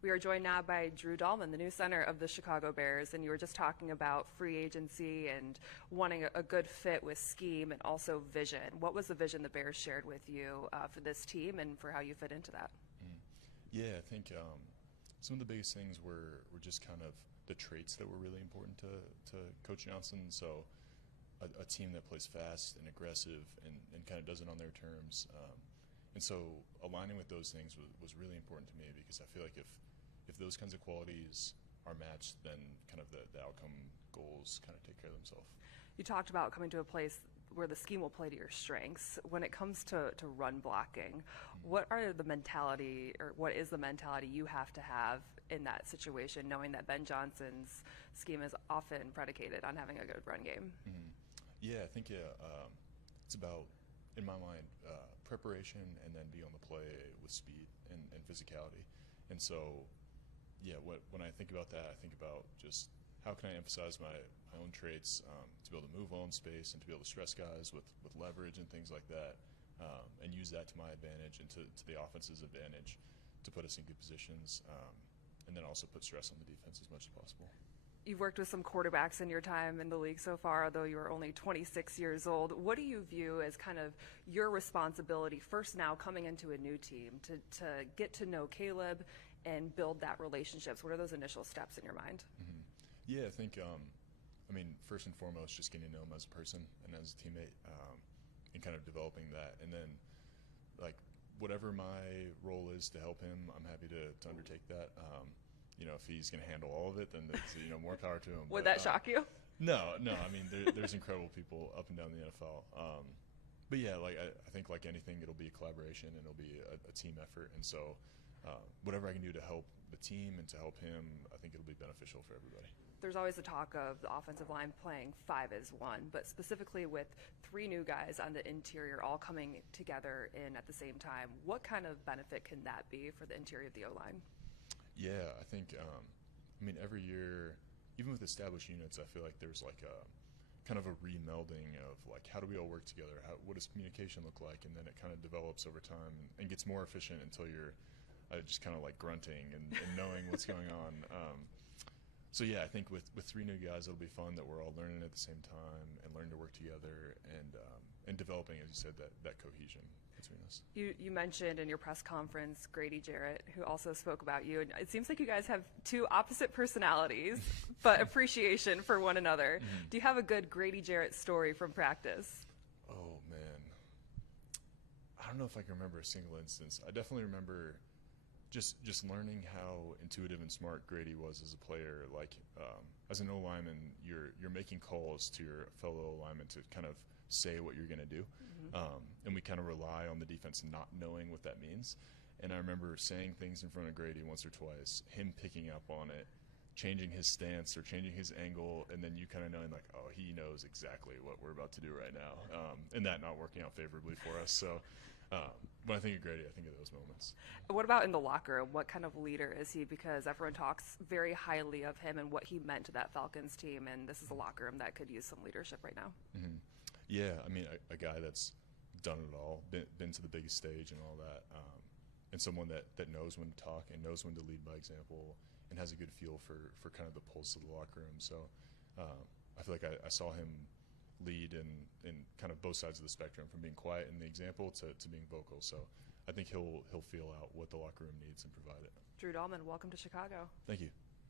We are joined now by Drew Dalman, the new center of the Chicago Bears, and you were just talking about free agency and wanting a good fit with scheme and also vision. What was the vision the Bears shared with you for this team and for how you fit into that? Yeah, I think some of the biggest things were just kind of the traits that were really important to Coach Johnson. So a team that plays fast and aggressive and kind of does it on their terms. And so aligning with those things was really important to me, because I feel like if those kinds of qualities are matched, then kind of the outcome goals kind of take care of themselves. You talked about coming to a place where the scheme will play to your strengths. When it comes to run blocking, what is the mentality you have to have in that situation, knowing that Ben Johnson's scheme is often predicated on having a good run game? Yeah, I think it's about, in my mind, preparation and then be on the play with speed and physicality. And so, yeah, when I think about that, I think about just how can I emphasize my own traits to be able to move on space and to be able to stress guys with leverage and things like that, and use that to my advantage and to the offense's advantage to put us in good positions, and then also put stress on the defense as much as possible. You've worked with some quarterbacks in your time in the league so far, although you are only 26 years old. What do you view as kind of your responsibility first now coming into a new team to get to know Caleb and build that relationships? What are those initial steps in your mind? Yeah, I think, first and foremost, just getting to know him as a person and as a teammate, and kind of developing that. And then, like, whatever my role is to help him, I'm happy to undertake that. If he's going to handle all of it, then more power to him. Would that shock you? No. There's incredible people up and down the NFL. But yeah, I think like anything, it'll be a collaboration and it'll be a team effort. And so, whatever I can do to help the team and to help him, I think it'll be beneficial for everybody. There's always a talk of the offensive line playing 5 as 1, but specifically with 3 new guys on the interior all coming together in at the same time, what kind of benefit can that be for the interior of the O-line? Yeah, I think, every year, even with established units, I feel like there's like a kind of a remelding of like, how do we all work together? What does communication look like? And then it kind of develops over time and gets more efficient until you're just kind of like grunting and knowing what's going on. So yeah, I think with 3 new guys, it'll be fun that we're all learning at the same time and learning to work together and developing, as you said, that cohesion between us. You mentioned in your press conference Grady Jarrett, who also spoke about you, and it seems like you guys have 2 opposite personalities, but appreciation for one another. Do you have a good Grady Jarrett story from practice? Oh man, I don't know if I can remember a single instance. I definitely remember just learning how intuitive and smart Grady was as a player. Like, as an O-lineman, you're making calls to your fellow O-lineman to kind of say what you're going to do. And we kind of rely on the defense not knowing what that means. And I remember saying things in front of Grady once or twice, him picking up on it, changing his stance or changing his angle, and then you kind of knowing like, oh, he knows exactly what we're about to do right now, and that not working out favorably for us. So when I think of Grady, I think of those moments. What about in the locker room? What kind of leader is he? Because everyone talks very highly of him and what he meant to that Falcons team, and this is a locker room that could use some leadership right now. Yeah, a guy that's done it all, been to the biggest stage and all that, and someone that knows when to talk and knows when to lead by example and has a good feel for kind of the pulse of the locker room. So I feel like I saw him lead in kind of both sides of the spectrum, from being quiet in the example to being vocal. So I think he'll feel out what the locker room needs and provide it. Drew Dalman, welcome to Chicago. Thank you.